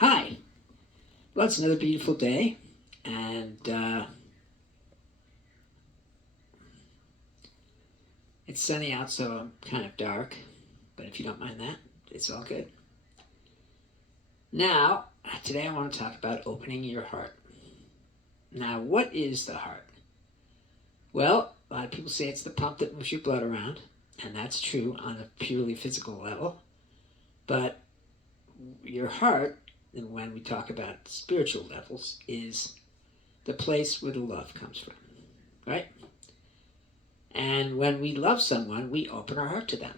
Hi. Well, it's another beautiful day, and it's sunny out, so I'm kind of dark. But if you don't mind that, it's all good. Now, today I want to talk about opening your heart. Now, what is the heart? Well, a lot of people say it's the pump that moves your blood around, and that's true on a purely physical level. But your heart, and when we talk about spiritual levels, is the place where the love comes from, right? And when we love someone, we open our heart to them.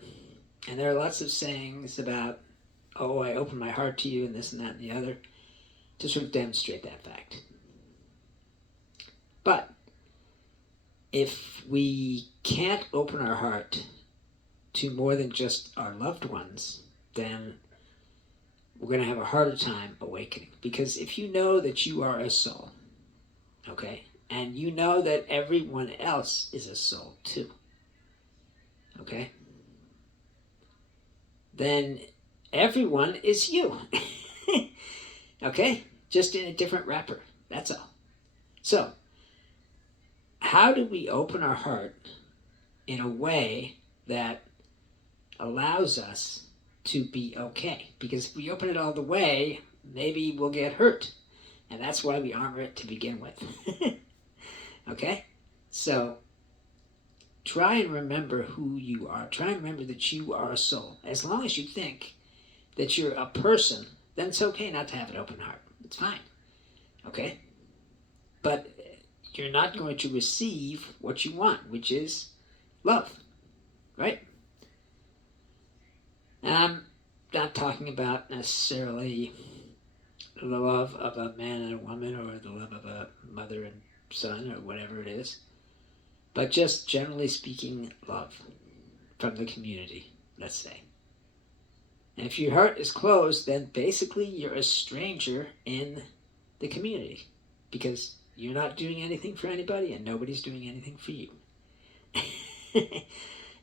And there are lots of sayings about, oh, I open my heart to you, and this and that and the other, to sort of demonstrate that fact. But if we can't open our heart to more than just our loved ones, then we're going to have a harder time awakening. Because if you know that you are a soul, okay, and you know that everyone else is a soul too, okay, then everyone is you. Okay? Just in a different wrapper. That's all. So, how do we open our heart in a way that allows us to be okay? Because if we open it all the way, maybe we'll get hurt. And that's why we armor it to begin with. Okay? So, try and remember who you are. Try and remember that you are a soul. As long as you think that you're a person, then it's okay not to have an open heart. It's fine. Okay? But you're not going to receive what you want, which is love. Right? And I'm not talking about necessarily the love of a man and a woman or the love of a mother and son or whatever it is, but just generally speaking, love from the community, let's say. And if your heart is closed, then basically you're a stranger in the community because you're not doing anything for anybody and nobody's doing anything for you.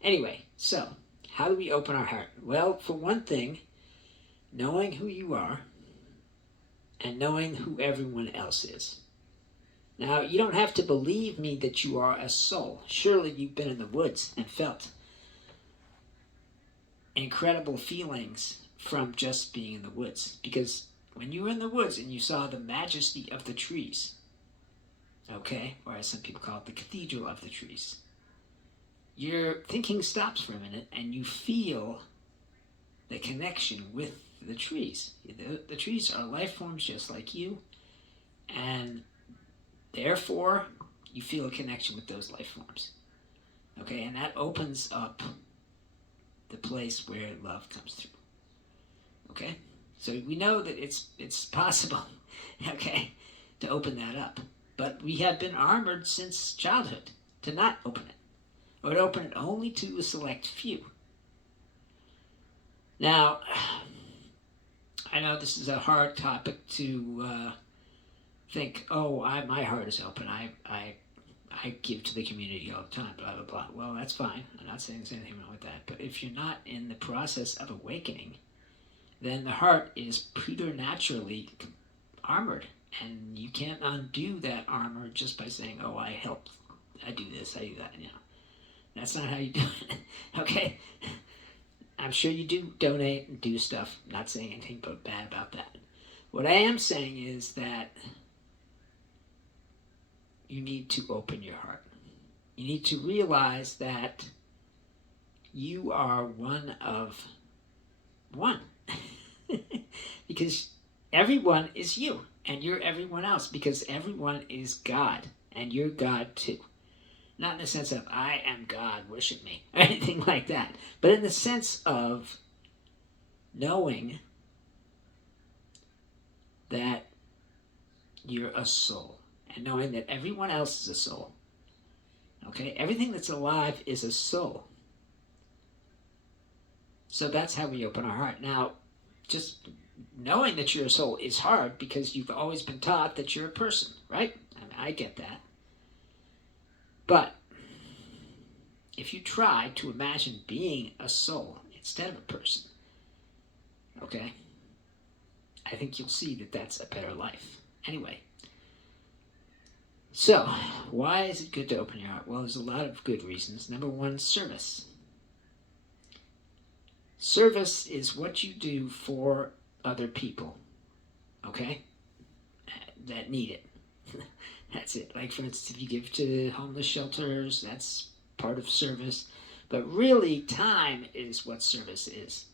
Anyway, so how do we open our heart? Well, for one thing, knowing who you are and knowing who everyone else is. Now, you don't have to believe me that you are a soul. Surely you've been in the woods and felt incredible feelings from just being in the woods. Because when you were in the woods and you saw the majesty of the trees, okay, or as some people call it, the cathedral of the trees, your thinking stops for a minute and you feel the connection with the trees. The trees are life forms just like you, and therefore you feel a connection with those life forms. Okay, and that opens up the place where love comes through. Okay, so we know that it's possible, okay, to open that up, but we have been armored since childhood to not open it, or to open it only to a select few. Now, I know this is a hard topic to think, oh, my heart is open. I give to the community all the time, blah, blah, blah. Well, that's fine. I'm not saying there's anything wrong with that. But if you're not in the process of awakening, then the heart is preternaturally armored. And you can't undo that armor just by saying, oh, I help. I do this, I do that. You know, that's not how you do it. Okay? I'm sure you do donate and do stuff. I'm not saying anything but bad about that. What I am saying is that you need to open your heart. You need to realize that you are one of one. Because everyone is you, and you're everyone else, because everyone is God, and you're God too. Not in the sense of, I am God, worship me, or anything like that, but in the sense of knowing that you're a soul, and knowing that everyone else is a soul. Okay? Everything that's alive is a soul. So that's how we open our heart. Now, just knowing that you're a soul is hard because you've always been taught that you're a person, right? I mean, I get that. But if you try to imagine being a soul instead of a person, okay, I think you'll see that that's a better life. Anyway, so why is it good to open your heart? Well, there's a lot of good reasons. Number one, service. Service is what you do for other people, okay, that need it. That's it. Like, for instance, if you give to homeless shelters, that's part of service. But really, time is what service is.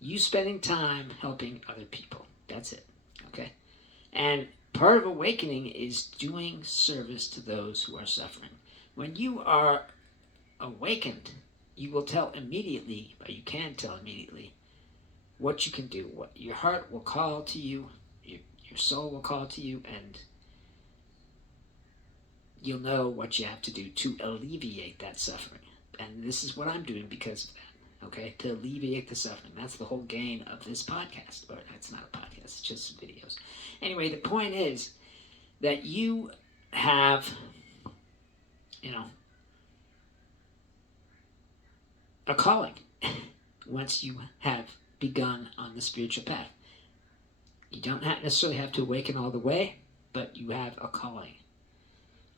You spending time helping other people. That's it. Okay? And part of awakening is doing service to those who are suffering. When you are awakened, you will tell immediately, or you can tell immediately, what you can do. What your heart will call to you, your soul will call to you, and you'll know what you have to do to alleviate that suffering. And this is what I'm doing because of that, okay? To alleviate the suffering. That's the whole gain of this podcast. Or it's not a podcast, it's just videos. Anyway, the point is that you have, a calling once you have begun on the spiritual path. You don't necessarily have to awaken all the way, but you have a calling.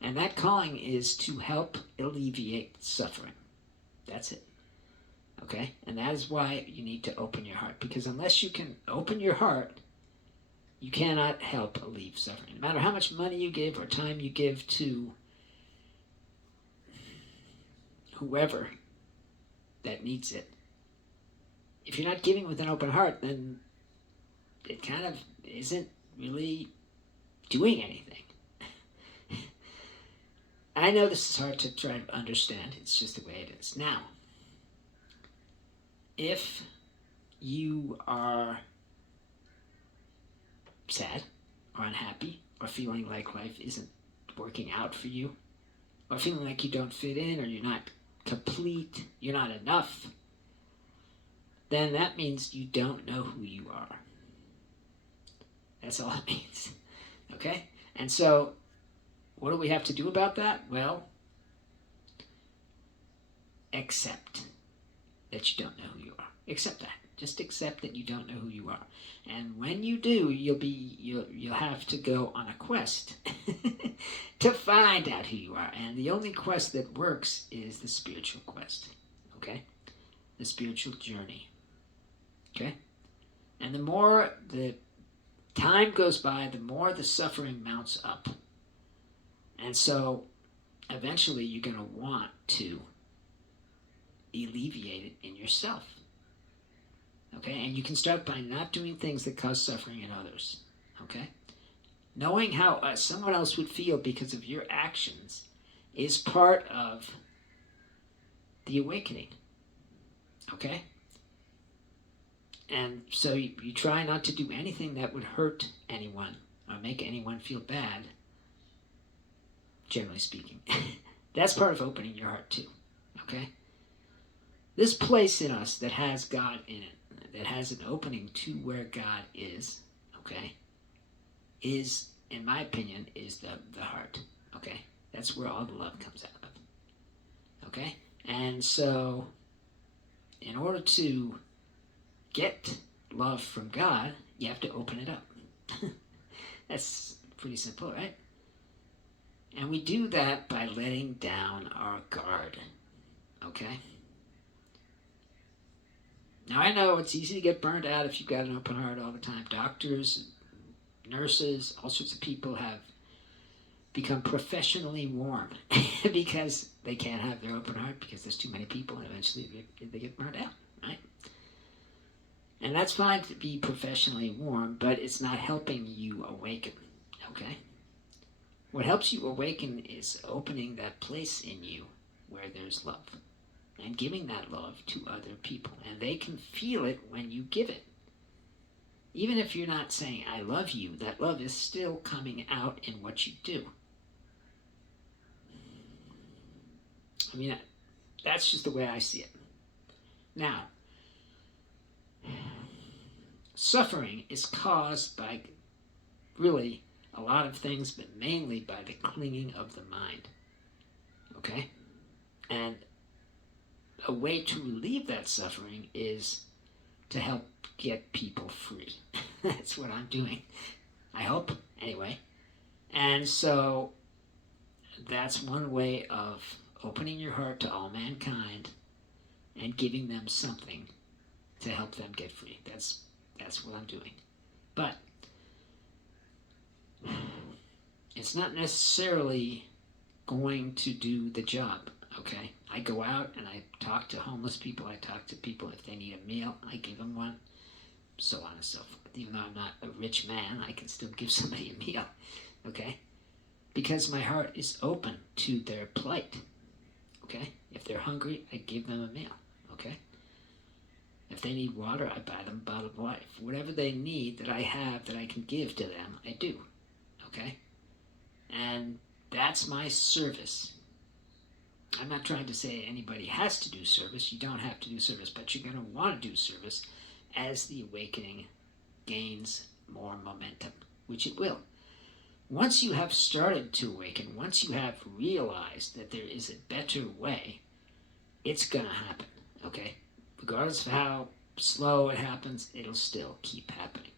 And that calling is to help alleviate suffering. That's it. Okay? And that is why you need to open your heart. Because unless you can open your heart, you cannot help alleviate suffering. No matter how much money you give or time you give to whoever that needs it, if you're not giving with an open heart, then it kind of isn't really doing anything. I know this is hard to try to understand. It's just the way it is. Now, if you are sad or unhappy or feeling like life isn't working out for you or feeling like you don't fit in or you're not complete, you're not enough, then that means you don't know who you are. That's all it means. Okay? And so, what do we have to do about that? Well, accept that you don't know who you are. Accept that. Just accept that you don't know who you are. And when you do, you'll have to go on a quest to find out who you are. And the only quest that works is the spiritual quest. Okay? The spiritual journey. Okay? And the more the time goes by, the more the suffering mounts up. And so, eventually, you're going to want to alleviate it in yourself. Okay? And you can start by not doing things that cause suffering in others. Okay? Knowing how someone else would feel because of your actions is part of the awakening. Okay? And so you try not to do anything that would hurt anyone or make anyone feel bad, generally speaking. That's part of opening your heart too. Okay? This place in us that has God in it, that has an opening to where God is, okay, is, in my opinion, is the heart. Okay? That's where all the love comes out of. Okay? And so, in order to get love from God, you have to open it up. That's pretty simple, right? And we do that by letting down our guard. Okay? Now, I know it's easy to get burned out if you've got an open heart all the time. Doctors, nurses, all sorts of people have become professionally warm because they can't have their open heart because there's too many people and eventually they get burned out, right? And that's fine to be professionally warm, but it's not helping you awaken, okay? What helps you awaken is opening that place in you where there's love and giving that love to other people. And they can feel it when you give it. Even if you're not saying, I love you, that love is still coming out in what you do. I mean, that's just the way I see it. Now, suffering is caused by really a lot of things, but mainly by the clinging of the mind. Okay? And a way to relieve that suffering is to help get people free. That's what I'm doing. I hope, anyway. And so that's one way of opening your heart to all mankind and giving them something to help them get free. That's what I'm doing. But it's not necessarily going to do the job, okay? I go out and I talk to homeless people. I talk to people if they need a meal. I give them one, so on and so forth. Even though I'm not a rich man, I can still give somebody a meal, okay? Because my heart is open to their plight, okay? If they're hungry, I give them a meal, okay? If they need water, I buy them a bottle of water. Whatever they need that I have that I can give to them, I do, okay? And that's my service. I'm not trying to say anybody has to do service. You don't have to do service, but you're going to want to do service as the awakening gains more momentum, which it will. Once you have started to awaken, once you have realized that there is a better way, it's going to happen, okay? Regardless of how slow it happens, it'll still keep happening,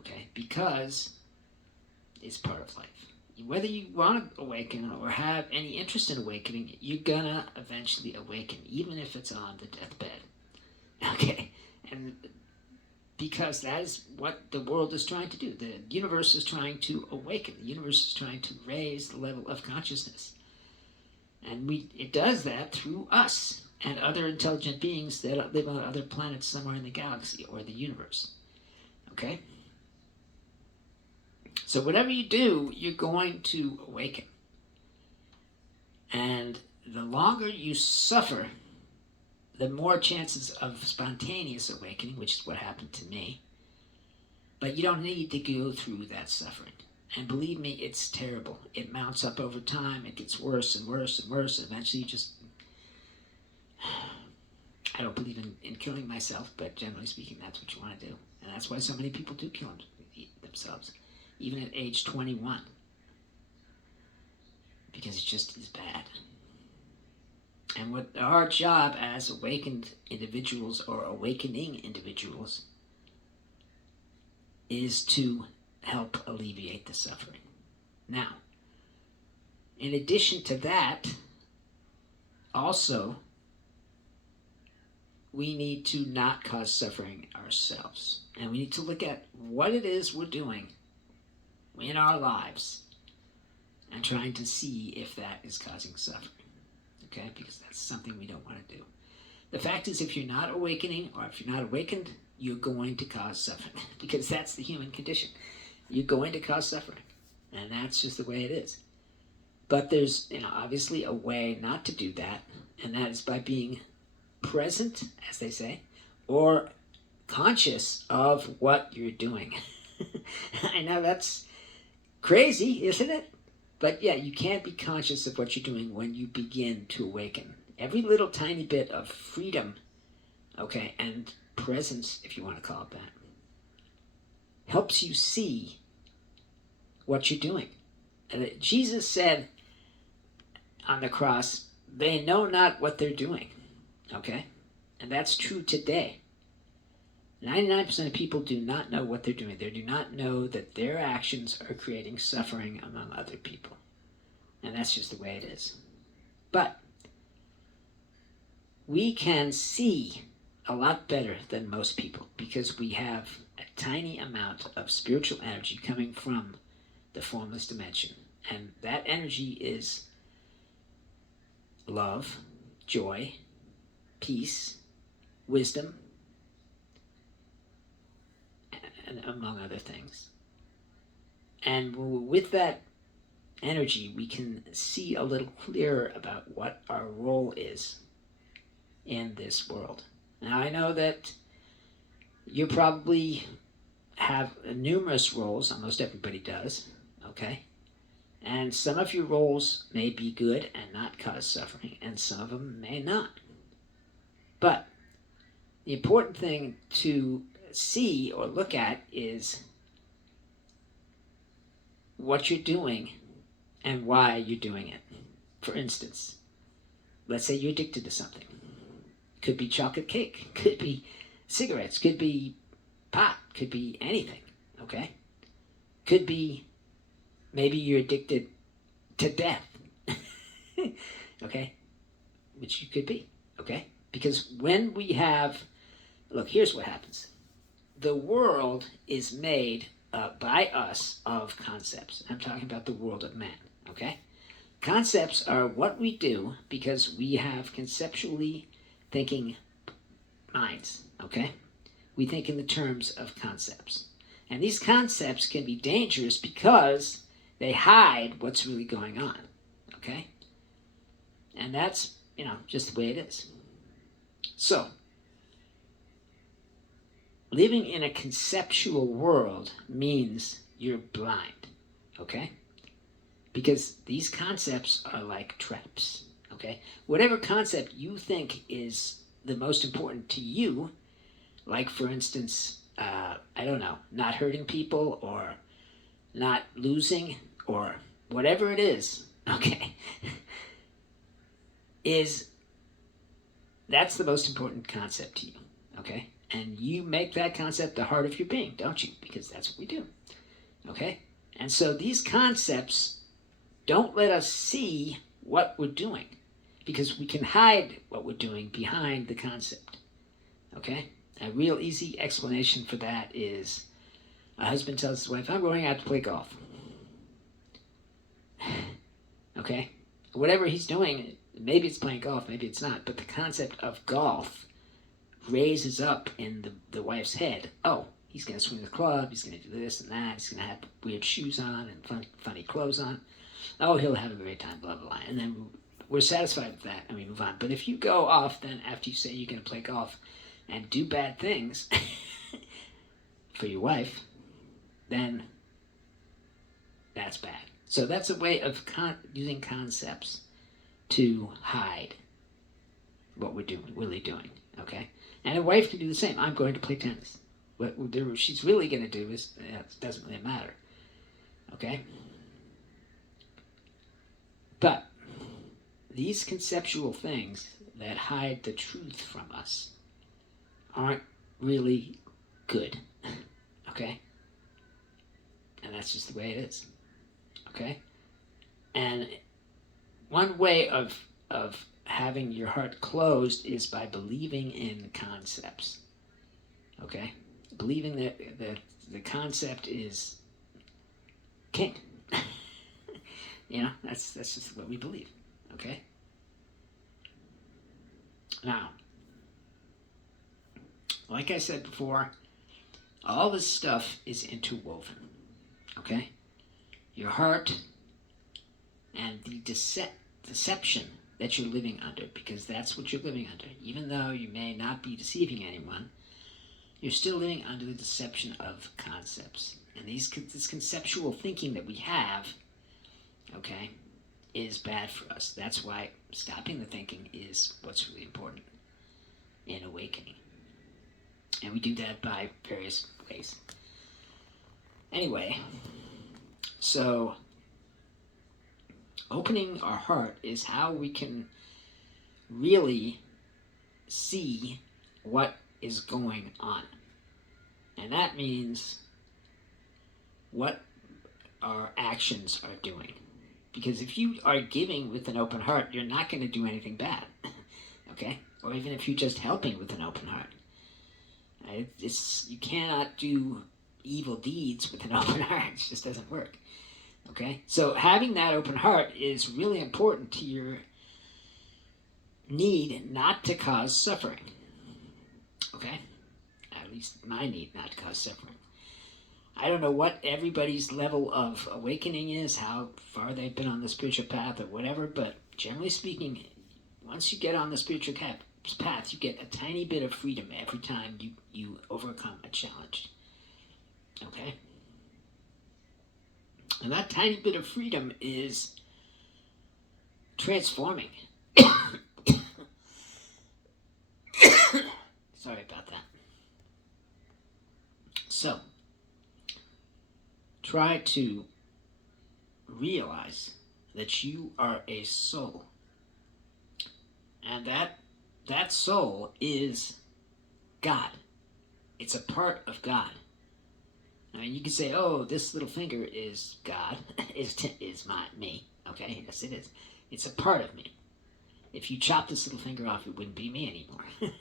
okay? Because it's part of life. Whether you want to awaken or have any interest in awakening, you're gonna eventually awaken, even if it's on the deathbed. Okay? And because that is what the world is trying to do. The universe is trying to awaken. The universe is trying to raise the level of consciousness. And it does that through us and other intelligent beings that live on other planets somewhere in the galaxy or the universe. Okay? So whatever you do, you're going to awaken. And the longer you suffer, the more chances of spontaneous awakening, which is what happened to me. But you don't need to go through that suffering. And believe me, it's terrible. It mounts up over time. It gets worse and worse and worse. Eventually you just... I don't believe in killing myself, but generally speaking, that's what you want to do. And that's why so many people do kill themselves. Even at age 21, because it just is bad. And what our job as awakened individuals or awakening individuals is to help alleviate the suffering. Now, in addition to that, also, we need to not cause suffering ourselves. And we need to look at what it is we're doing in our lives and trying to see if that is causing suffering, okay? Because that's something we don't want to do. The fact is, if you're not awakening or if you're not awakened, you're going to cause suffering because that's the human condition. You're going to cause suffering, and that's just the way it is. But there's, obviously a way not to do that, and that is by being present, as they say, or conscious of what you're doing. I know that's crazy, isn't it? But yeah, you can't be conscious of what you're doing when you begin to awaken. Every little tiny bit of freedom, okay, and presence, if you want to call it that, helps you see what you're doing. Jesus said on the cross, they know not what they're doing, okay? And that's true today. 99% of people do not know what they're doing. They do not know that their actions are creating suffering among other people. And that's just the way it is. But we can see a lot better than most people because we have a tiny amount of spiritual energy coming from the formless dimension. And that energy is love, joy, peace, wisdom, and among other things. And with that energy, we can see a little clearer about what our role is in this world. Now, I know that you probably have numerous roles, almost everybody does, okay? And some of your roles may be good and not cause suffering, and some of them may not. But the important thing to see or look at is what you're doing and why you're doing it. For instance, let's say you're addicted to something. Could be chocolate cake, could be cigarettes, could be pot, could be anything, okay? Could be maybe you're addicted to death, okay? Which you could be, okay? Because when we have, look, here's what happens. The world is made by us of concepts. I'm talking about the world of man, okay? Concepts are what we do because we have conceptually thinking minds, okay? We think in the terms of concepts. And these concepts can be dangerous because they hide what's really going on, okay? And that's, just the way it is. So, living in a conceptual world means you're blind, okay? Because these concepts are like traps, okay? Whatever concept you think is the most important to you, like for instance, I don't know, not hurting people or not losing or whatever it is, okay, that's the most important concept to you, okay? And you make that concept the heart of your being, don't you? Because that's what we do, okay? And so these concepts don't let us see what we're doing because we can hide what we're doing behind the concept, okay? A real easy explanation for that is a husband tells his wife, I'm going out to play golf. Okay? Whatever he's doing, maybe it's playing golf, maybe it's not, but the concept of golf raises up in the wife's head, oh, he's going to swing the club, he's going to do this and that, he's going to have weird shoes on and funny clothes on. Oh, he'll have a great time, blah, blah, blah. And then we're satisfied with that and we move on. But if you go off then after you say you're going to play golf and do bad things for your wife, then that's bad. So that's a way of using concepts to hide what we're really doing, okay? And a wife can do the same. I'm going to play tennis. What she's really going to do is, it doesn't really matter, okay? But these conceptual things that hide the truth from us aren't really good, okay? And that's just the way it is, okay? And one way of having your heart closed is by believing in concepts, okay? Believing that the concept is king. That's just what we believe, okay? Now, like I said before, all this stuff is interwoven, okay? Your heart and the deception that you're living under, because that's what you're living under. Even though you may not be deceiving anyone, you're still living under the deception of concepts. And this conceptual thinking that we have, okay, is bad for us. That's why stopping the thinking is what's really important in awakening. And we do that by various ways. Anyway, so opening our heart is how we can really see what is going on. And that means what our actions are doing. Because if you are giving with an open heart, you're not going to do anything bad, okay? Or even if you're just helping with an open heart. You cannot do evil deeds with an open heart. It just doesn't work, okay? So having that open heart is really important to your need not to cause suffering, okay? At least my need not to cause suffering. I don't know what everybody's level of awakening is, how far they've been on the spiritual path or whatever, but generally speaking, once you get on the spiritual path, you get a tiny bit of freedom every time you overcome a challenge, okay? And that tiny bit of freedom is transforming. Sorry about that. So, try to realize that you are a soul. And that soul is God. It's a part of God. I mean, you can say, "Oh, this little finger is God, is me." Okay, yes, it is. It's a part of me. If you chop this little finger off, it wouldn't be me anymore,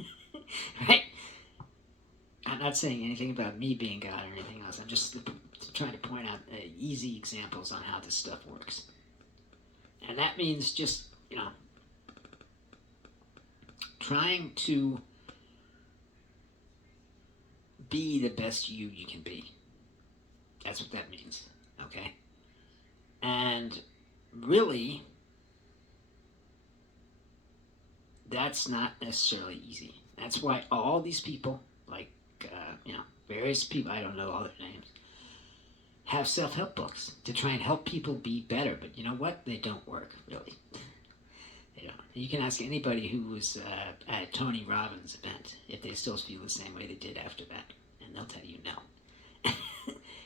right? I'm not saying anything about me being God or anything else. I'm just trying to point out easy examples on how this stuff works, and that means just trying to be the best you can be. That's what that means, okay? And really, that's not necessarily easy. That's why all these people, like, various people, I don't know all their names, have self-help books to try and help people be better. But you know what? They don't work, really. They don't. You can ask anybody who was at Tony Robbins' event if they still feel the same way they did after that, and they'll tell you no.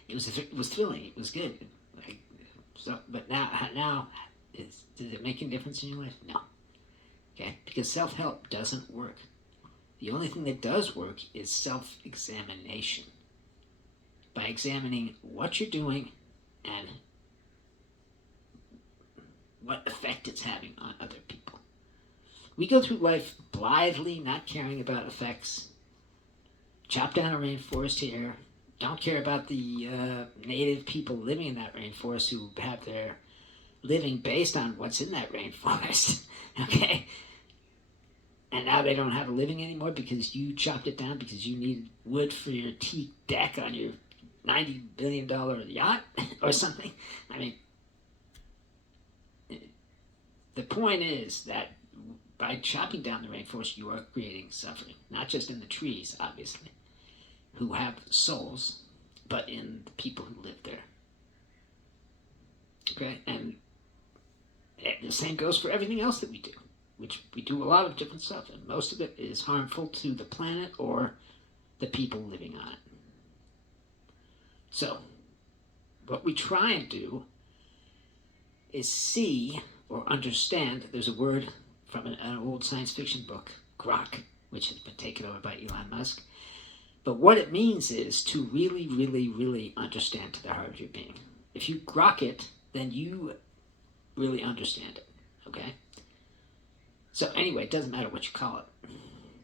It was thrilling. It was good. But now, does it make any difference in your life? No. Okay, because self-help doesn't work. The only thing that does work is self-examination. By examining what you're doing and what effect it's having on other people. We go through life blithely, not caring about effects. Chop down a rainforest here. Don't care about the native people living in that rainforest who have their living based on what's in that rainforest. Okay? And now they don't have a living anymore because you chopped it down because you needed wood for your teak deck on your $90 billion yacht or something. I mean, the point is that by chopping down the rainforest, you are creating suffering, not just in the trees, obviously, who have souls, but in the people who live there. Okay? And the same goes for everything else that we do, which we do a lot of different stuff, and most of it is harmful to the planet or the people living on it. So, what we try and do is see or understand. There's a word from an old science fiction book, grok, which has been taken over by Elon Musk. But what it means is to really, really, really understand to the heart of your being. If you grok it, then you really understand it, okay? So anyway, it doesn't matter what you call it.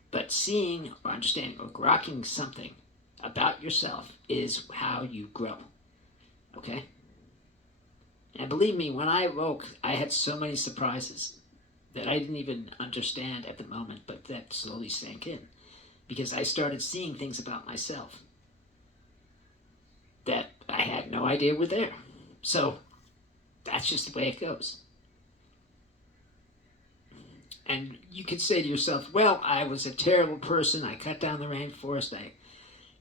But seeing or understanding or grokking something about yourself is how you grow, okay? And believe me, when I woke, I had so many surprises that I didn't even understand at the moment, but that slowly sank in. Because I started seeing things about myself that I had no idea were there. So that's just the way it goes. And you could say to yourself, well, I was a terrible person. I cut down the rainforest. I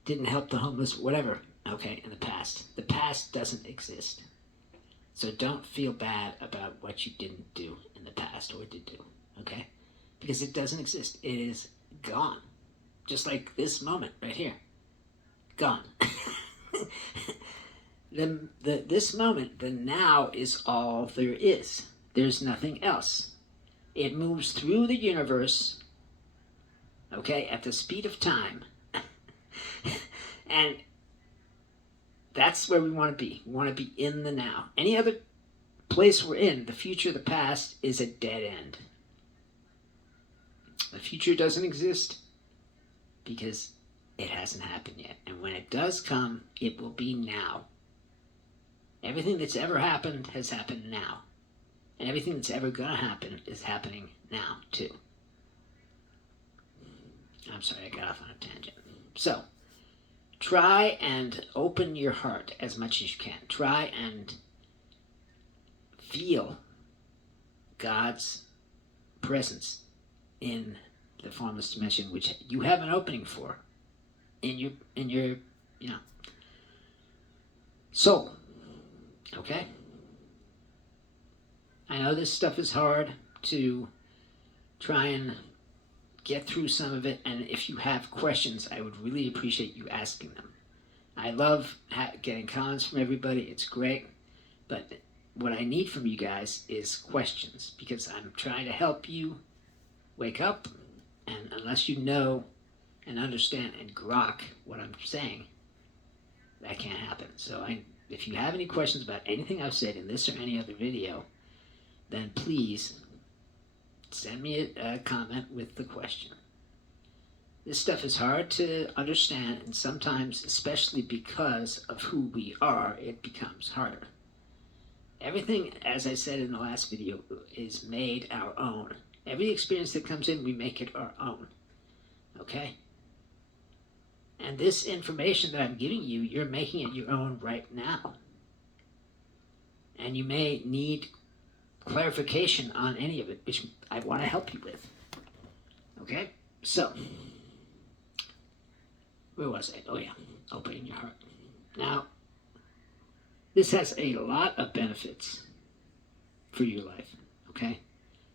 didn't help the homeless, whatever. Okay, in the past. The past doesn't exist. So don't feel bad about what you didn't do in the past or did do. Okay? Because it doesn't exist. It is gone. Just like this moment right here. Gone. This moment, the now, is all there is. There's nothing else. It moves through the universe, okay, at the speed of time. And that's where we want to be. We want to be in the now. Any other place we're in, the future, the past, is a dead end. The future doesn't exist because it hasn't happened yet. And when it does come, it will be now. Everything that's ever happened has happened now. And everything that's ever going to happen is happening now, too. I'm sorry, I got off on a tangent. So, try and open your heart as much as you can. Try and feel God's presence in the formless dimension, which you have an opening for in your soul. Okay? I know this stuff is hard to try and get through some of it, and if you have questions, I would really appreciate you asking them. I love getting comments from everybody. It's great, but what I need from you guys is questions, because I'm trying to help you wake up, and unless you know and understand and grok what I'm saying, that can't happen. So if you have any questions about anything I've said in this or any other video, then please send me a comment with the question. This stuff is hard to understand, and sometimes, especially because of who we are, it becomes harder. Everything, as I said in the last video, is made our own. Every experience that comes in, we make it our own. Okay? And this information that I'm giving you, you're making it your own right now. And you may need clarification on any of it, which I want to help you with. Okay? So, where was I? Oh yeah, opening your heart. Now, this has a lot of benefits for your life, okay?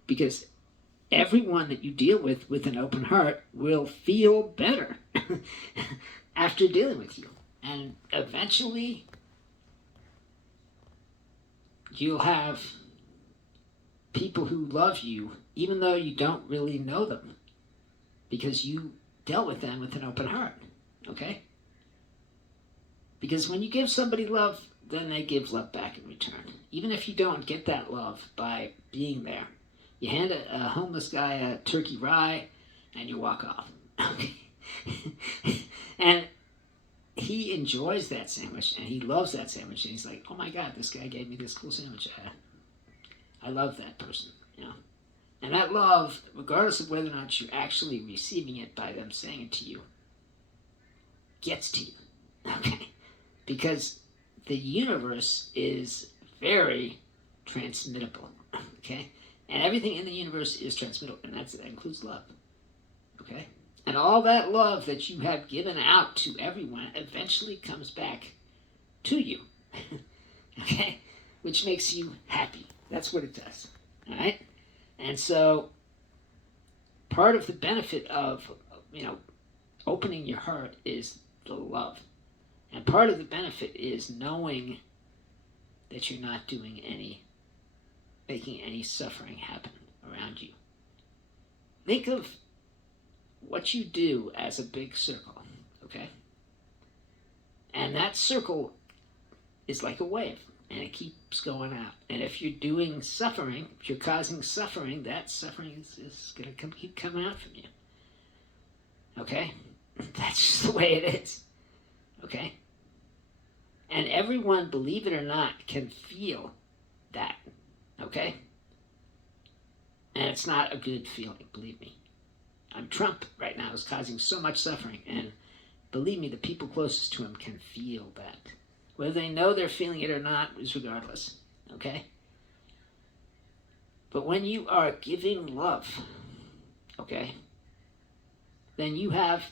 Because everyone that you deal with an open heart will feel better after dealing with you. And eventually, you'll have people who love you, even though you don't really know them, because you dealt with them with an open heart, okay? Because when you give somebody love, then they give love back in return. Even if you don't get that love by being there. You hand a homeless guy a turkey rye, and you walk off. And he enjoys that sandwich, and he loves that sandwich, and he's like, oh my God, this guy gave me this cool sandwich. I love that person, you know. And that love, regardless of whether or not you're actually receiving it by them saying it to you, gets to you, okay? Because the universe is very transmittable, okay? And everything in the universe is transmittable, and that includes love, okay? And all that love that you have given out to everyone eventually comes back to you, okay? Which makes you happy. That's what it does, all right? And so part of the benefit of, opening your heart is the love. And part of the benefit is knowing that you're not making any suffering happen around you. Think of what you do as a big circle, okay? And that circle is like a wave, and it keeps going out. And if you're doing suffering, if you're causing suffering, that suffering is going to keep coming out from you. Okay? That's just the way it is. Okay? And everyone, believe it or not, can feel that. Okay? And it's not a good feeling, believe me. Trump right now is causing so much suffering, and believe me, the people closest to him can feel that. Whether they know they're feeling it or not is regardless. Okay? But when you are giving love, okay, then you have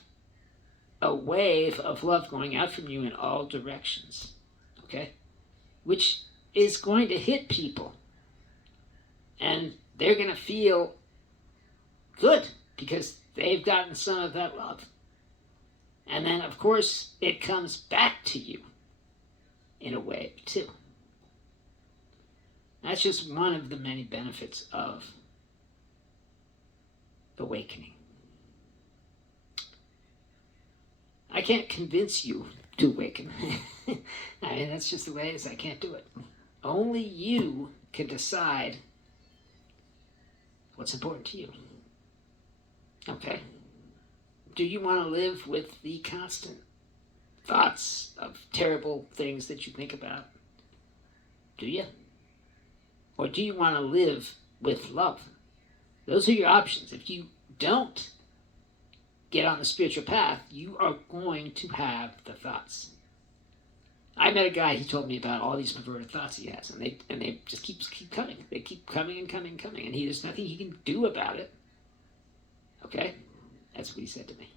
a wave of love going out from you in all directions, okay? Which is going to hit people. And they're going to feel good because they've gotten some of that love. And then, of course, it comes back to you in a wave, too. That's just one of the many benefits of awakening. I can't convince you to awaken. I mean, that's just the way it is. I can't do it. Only you can decide what's important to you. Okay? Do you want to live with the constant thoughts of terrible things that you think about? Do you? Or do you want to live with love? Those are your options. If you don't get on the spiritual path, you are going to have the thoughts. I met a guy, he told me about all these perverted thoughts he has, and they just keep coming. They keep coming and coming and coming, and there's nothing he can do about it. Okay? That's what he said to me.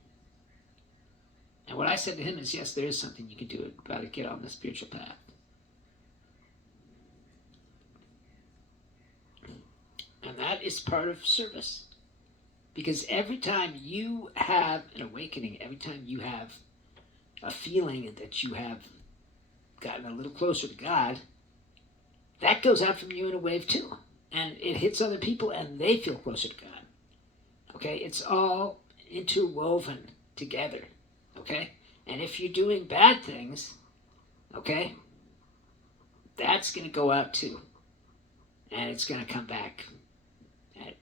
And what I said to him is, yes, there is something you can do about it. Get on the spiritual path. And that is part of service. Because every time you have an awakening, every time you have a feeling that you have gotten a little closer to God, that goes out from you in a wave too. And it hits other people and they feel closer to God. Okay? It's all interwoven together, okay? And if you're doing bad things, okay, that's going to go out too. And it's going to come back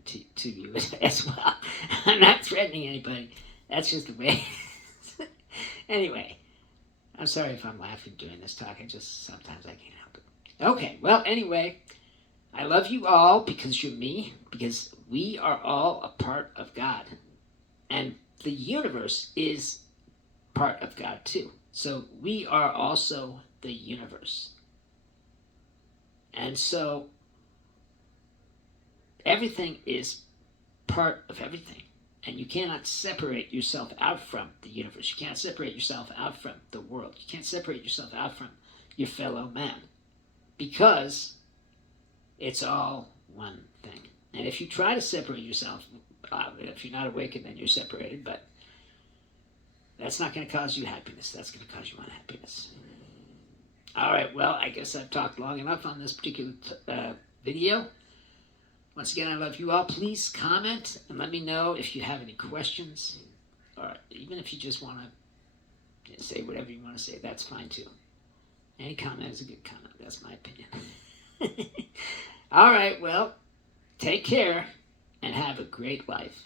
to you as well. I'm not threatening anybody. That's just the way. Anyway, I'm sorry if I'm laughing during this talk. Sometimes I can't help it. Okay, well, anyway, I love you all because you're me, because we are all a part of God. And the universe is part of God too. So we are also the universe. And so everything is part of everything. And you cannot separate yourself out from the universe. You can't separate yourself out from the world. You can't separate yourself out from your fellow man. Because it's all one thing. And if you try to separate yourself, if you're not awakened, then you're separated. But that's not going to cause you happiness. That's going to cause you unhappiness. All right, well, I guess I've talked long enough on this particular video. Once again, I love you all. Please comment and let me know if you have any questions, or even if you just want to say whatever you want to say, that's fine too. Any comment is a good comment. That's my opinion. All right, well, take care and have a great life.